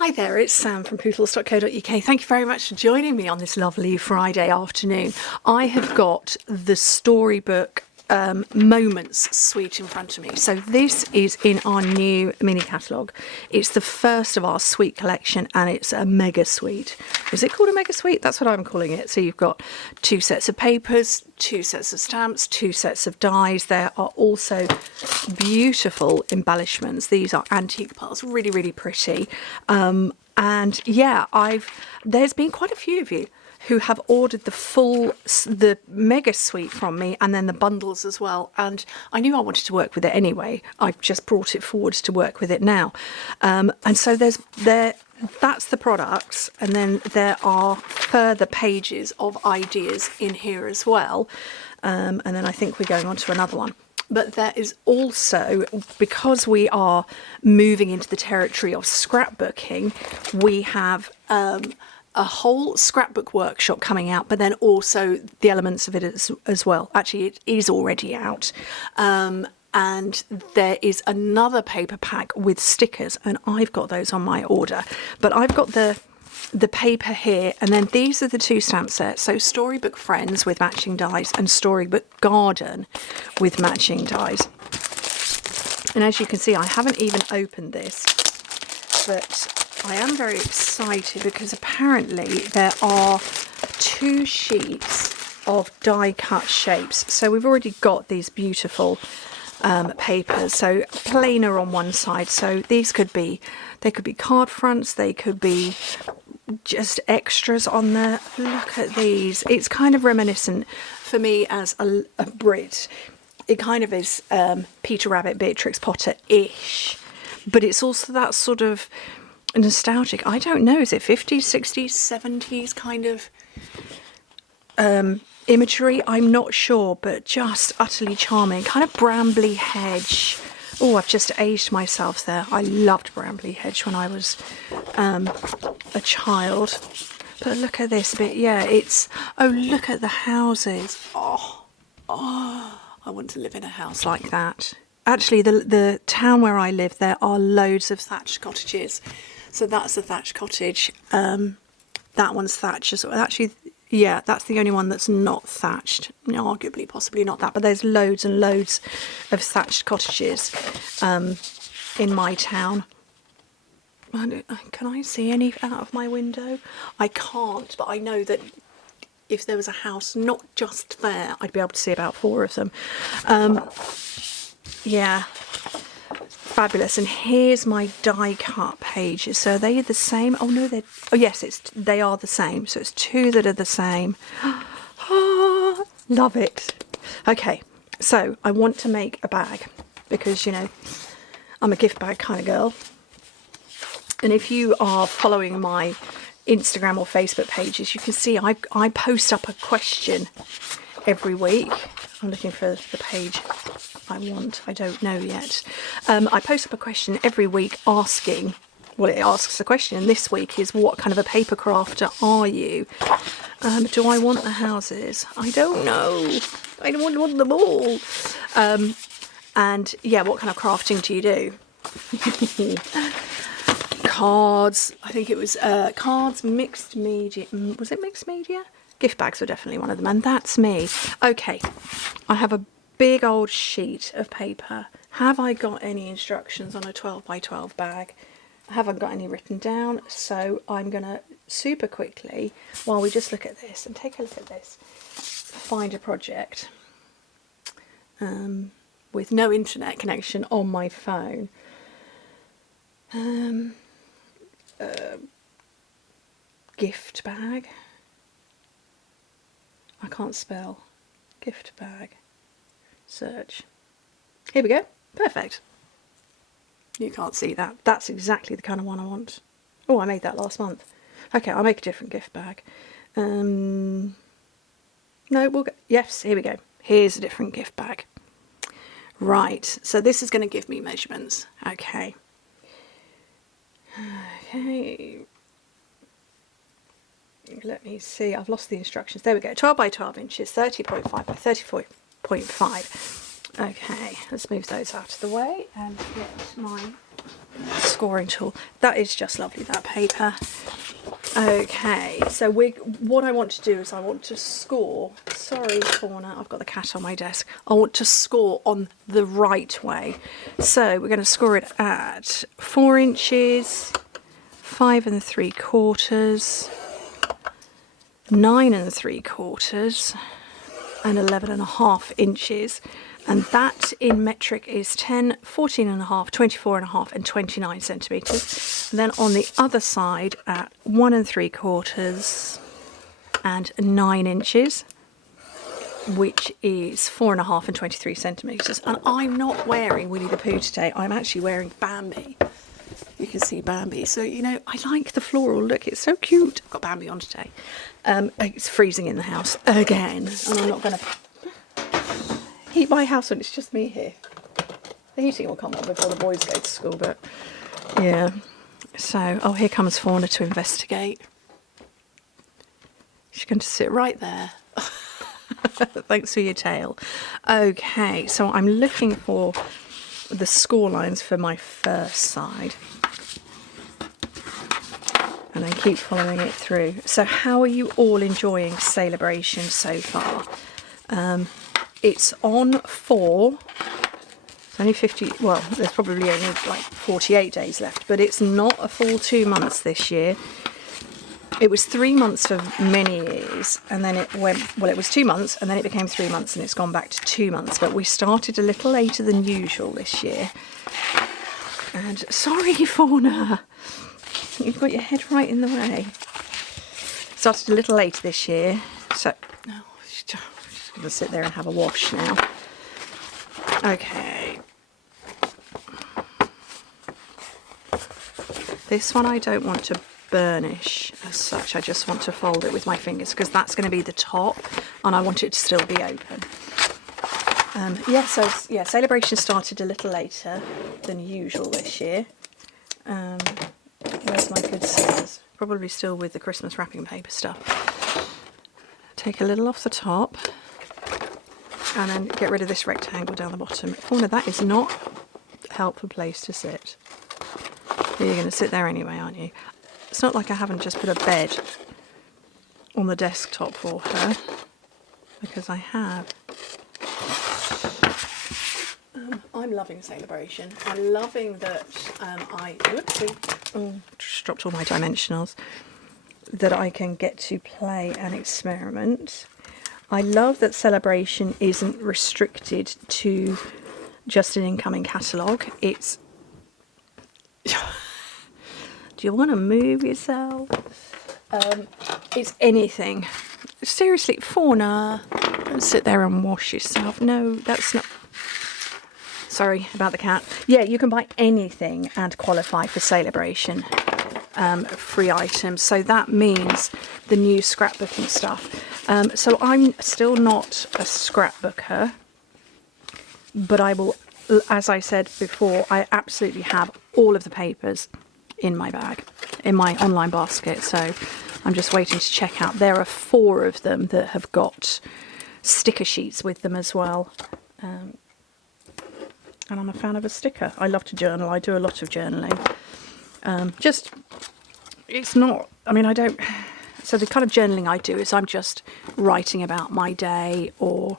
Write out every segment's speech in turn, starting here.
Hi there, it's Sam from Pootles.co.uk. Thank you very much for joining me on this lovely Friday afternoon. I have got the Storybook Moments suite in front of me. So this is in our new mini catalogue. It's the first of our suite collection and it's a mega suite. Is it called a mega suite? That's what I'm calling it. So you've got 2 sets of papers, 2 sets of stamps, 2 sets of dies. There are also beautiful embellishments. These are antique piles, really, really pretty. And yeah, there's been quite a few of you who have ordered the mega suite from me and then the bundles as well. And I knew I wanted to work with it anyway. I've just brought it forward to work with it now. And so that's the products. And then there are further pages of ideas in here as well. And then I think we're going on to another one. But there is also, because we are moving into the territory of scrapbooking, we have a whole scrapbook workshop coming out, but then also the elements of it as well. Actually, it is already out. And there is another paper pack with stickers, and I've got those on my order. But I've got the paper here, and then these are the 2 stamp sets. So Storybook Friends with matching dies and Storybook Garden with matching dies. And as you can see, I haven't even opened this, but I am very excited because apparently there are 2 sheets of die cut shapes. So we've already got these beautiful papers, so plainer on one side. So they could be card fronts, they could be just extras on there. Look at these. It's kind of reminiscent for me as a Brit. It kind of is Peter Rabbit, Beatrix Potter-ish, but it's also that sort of nostalgic, I don't know, is it 50s, 60s, 70s kind of imagery? I'm not sure, but just utterly charming. Kind of Brambley Hedge. Oh, I've just aged myself there. I loved Brambley Hedge when I was a child. But look at this bit. Yeah, oh, look at the houses. Oh, I want to live in a house like that. Actually, the town where I live, there are loads of thatched cottages. So that's a thatched cottage. That one's thatched as well. Actually, yeah, that's the only one that's not thatched. Arguably, possibly not that, but there's loads and loads of thatched cottages in my town. Can I see any out of my window? I can't, but I know that if there was a house not just there, I'd be able to see about 4 of them. Yeah, fabulous. And here's my die cut pages. So are they the same? Oh no, yes, they are the same. So it's 2 that are the same. Oh, love it. Okay, so I want to make a bag because, you know, I'm a gift bag kind of girl. And if you are following my Instagram or Facebook pages, you can see I post up a question every week. I'm looking for the page I want. I don't know yet. I post up a question every week asking, well, it asks a question. And this week is, what kind of a paper crafter are you? Do I want the houses? I don't know. I don't want them all. And yeah, what kind of crafting do you do? Cards. I think it was cards, mixed media. Was it mixed media? Gift bags were definitely one of them, and that's me. Okay, I have a big old sheet of paper. Have I got any instructions on a 12 by 12 bag? I haven't got any written down, so I'm gonna super quickly, while we just look at this and take a look at this, find a project with no internet connection on my phone. Gift bag. I can't spell. Gift bag. Search. Here we go. Perfect. You can't see that. That's exactly the kind of one I want. Oh, I made that last month. Okay, I'll make a different gift bag. No, we'll go. Yes, here we go. Here's a different gift bag. Right, so this is going to give me measurements. Okay. Okay. Let me see. I've lost the instructions. There we go. 12 by 12 inches, 30.5 by 34.5. Okay, let's move those out of the way and get my scoring tool. That is just lovely, that paper. Okay, so what I want to do is I want to score. Sorry, Fauna, I've got the cat on my desk. I want to score on the right way. So we're going to score it at 4 inches, 5 3/4, 9 3/4, and 11.5 inches. And that in metric is 10, 14.5, 24.5, and 29 centimetres. And then on the other side at 1 3/4 and 9 inches, which is 4.5 and 23 centimetres. And I'm not wearing Winnie the Pooh today. I'm actually wearing Bambi. You can see Bambi. So, you know, I like the floral look. It's so cute. I've got Bambi on today. It's freezing in the house again. And I'm not going to heat my house when it's just me here. The heating will come on before the boys go to school, but yeah. So, oh, here comes Fauna to investigate. She's going to sit right there. Thanks for your tail. Okay, so I'm looking for the score lines for my first side. And then keep following it through. So how are you all enjoying Celebration so far? It's on 4. It's only 50, well, there's probably only like 48 days left, but it's not a full 2 months this year. It was 3 months for many years, and then it went, well, it was 2 months, and then it became 3 months, and it's gone back to 2 months. But we started a little later than usual this year. And sorry, Fauna, you've got your head right in the way. Started a little later this year, so no, she's just going to sit there and have a wash now. Okay. This one I don't want to burnish as such. I just want to fold it with my fingers because that's going to be the top, and I want it to still be open. Celebration started a little later than usual this year. Where's my good scissors? Probably still with the Christmas wrapping paper stuff. Take a little off the top and then get rid of this rectangle down the bottom. Fauna, that is not a helpful place to sit. You're going to sit there anyway, aren't you? It's not like I haven't just put a bed on the desktop for her, because I have. I'm loving Celebration. I'm loving that just dropped all my dimensionals, that I can get to play and experiment. I love that Celebration isn't restricted to just an incoming catalogue. It's do you want to move yourself? It's anything. Seriously, Fauna, don't sit there and wash yourself. No, that's not... Sorry about the cat. Yeah, you can buy anything and qualify for Celebration free items. So that means the new scrapbooking stuff. So I'm still not a scrapbooker, but I will, as I said before, I absolutely have all of the papers in my bag, in my online basket. So I'm just waiting to check out. There are 4 of them that have got sticker sheets with them as well. And I'm a fan of a sticker. I love to journal. I do a lot of journaling. It's not, I mean, I don't, so the kind of journaling I do is I'm just writing about my day or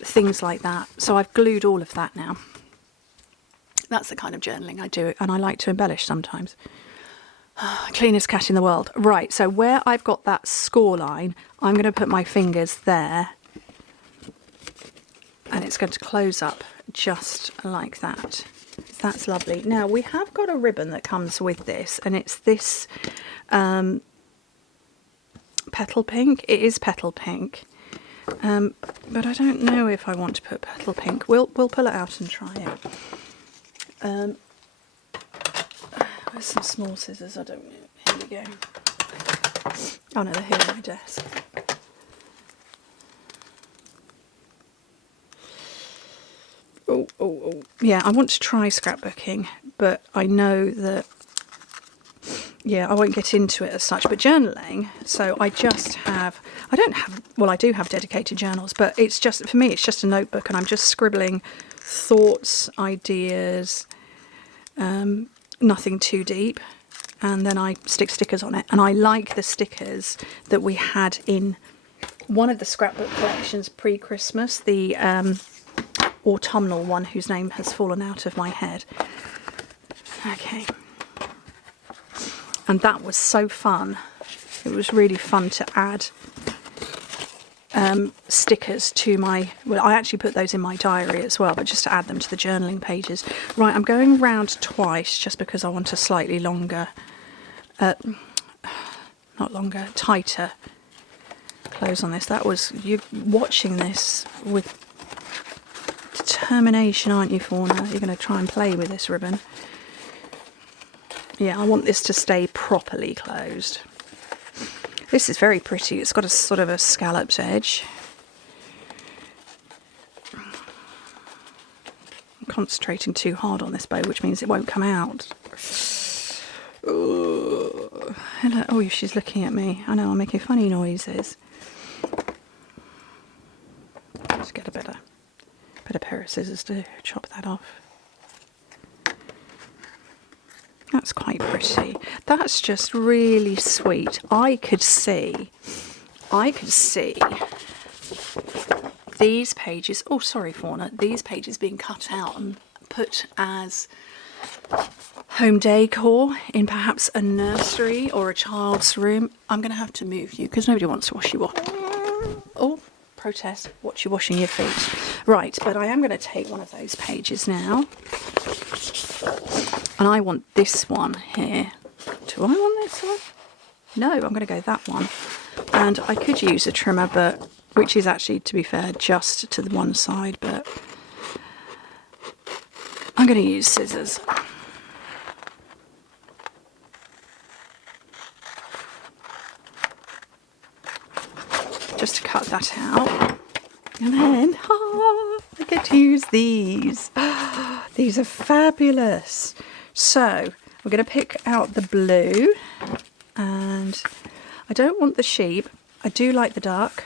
things like that. So I've glued all of that now. That's the kind of journaling I do, and I like to embellish sometimes. Cleanest cat in the world. Right, so where I've got that score line, I'm going to put my fingers there, and it's going to close up just like that. That's lovely. Now, we have got a ribbon that comes with this, and it's this petal pink. It is petal pink, but I don't know if I want to put petal pink. We'll pull it out and try it. Where's some small scissors? I don't know. Here we go. Oh no, they're here on my desk. Oh. Yeah, I want to try scrapbooking, but I know that, yeah, I won't get into it as such. But journaling, so I just have, I don't have, well, I do have dedicated journals, but it's just, for me, it's just a notebook, and I'm just scribbling thoughts, ideas, nothing too deep, and then I stick stickers on it. And I like the stickers that we had in one of the scrapbook collections pre-Christmas, the autumnal one whose name has fallen out of my head. Okay. And that was so fun. It was really fun to add stickers to my, well, I actually put those in my diary as well, but just to add them to the journaling pages. Right, I'm going round twice just because I want a slightly longer, not longer, tighter close on this. That was, you're watching this with determination, aren't you, Fauna? You're going to try and play with this ribbon. Yeah, I want this to stay properly closed. This is very pretty. It's got a sort of a scalloped edge. I'm concentrating too hard on this bow, which means it won't come out. Oh, hello. Oh, she's looking at me. I know, I'm making funny noises. Let's get a better pair of scissors to chop that off. That's quite pretty. That's just really sweet. I could see these pages, oh sorry Fauna, these pages being cut out and put as home decor in perhaps a nursery or a child's room. I'm going to have to move you because nobody wants to wash you off. Oh, protest, watch you washing your feet. Right, but I am going to take one of those pages now. And I want this one here. Do I want this one? No, I'm going to go that one. And I could use a trimmer, but which is actually, to be fair, just to the one side, but I'm going to use scissors. Just to cut that out. And then, I get to use these. These are fabulous. So, we're going to pick out the blue, and I don't want the sheep. I do like the duck.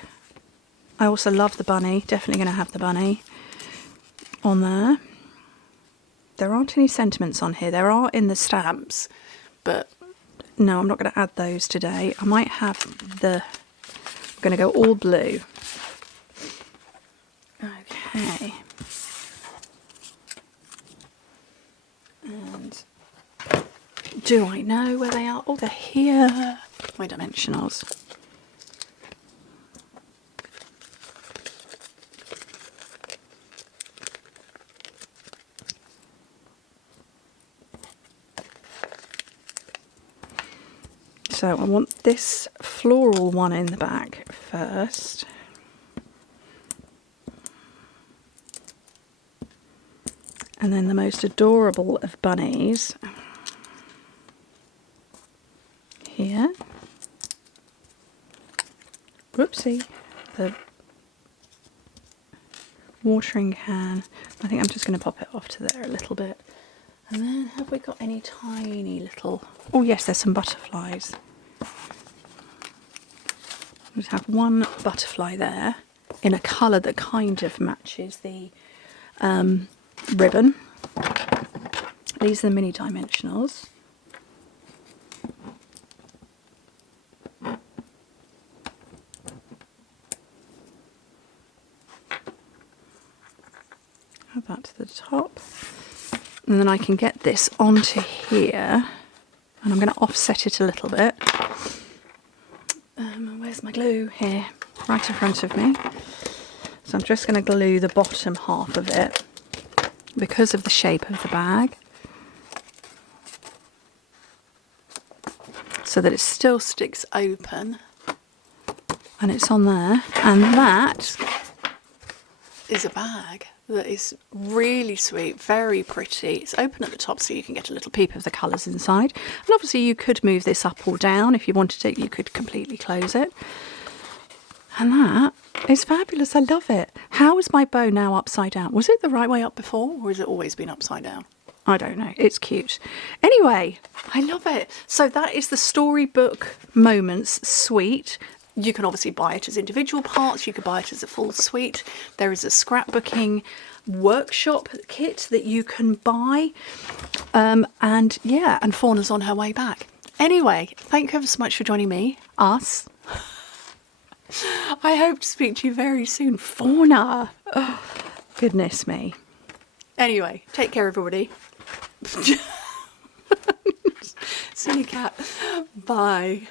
I also love the bunny. Definitely going to have the bunny on there. There aren't any sentiments on here. There are in the stamps, but no, I'm not going to add those today. I might have the... I'm going to go all blue. Okay. And do I know where they are? Oh, they're here. My dimensionals. So I want this floral one in the back first. And then the most adorable of bunnies here. Whoopsie. The watering can. I think I'm just going to pop it off to there a little bit. And then have we got any tiny little... Oh yes, there's some butterflies. We have one butterfly there in a colour that kind of matches the ribbon. These are the mini dimensionals. Add that to the top. And then I can get this onto here. And I'm going to offset it a little bit. Where's my glue? Here, right in front of me. So I'm just going to glue the bottom half of it because of the shape of the bag, so that it still sticks open and it's on there. And that is a bag that is really sweet, very pretty. It's open at the top so you can get a little peep of the colours inside. And obviously you could move this up or down if you wanted to. You could completely close it. And that is fabulous. I love it. How is my bow now upside down? Was it the right way up before, or has it always been upside down? I don't know. It's cute. Anyway, I love it. So that is the Storybook Moments suite. You can obviously buy it as individual parts. You could buy it as a full suite. There is a scrapbooking workshop kit that you can buy. And yeah, and Fauna's on her way back. Anyway, thank you ever so much for joining me, us. I hope to speak to you very soon. Fauna! Oh, goodness me. Anyway, take care, everybody. Silly cat. Bye.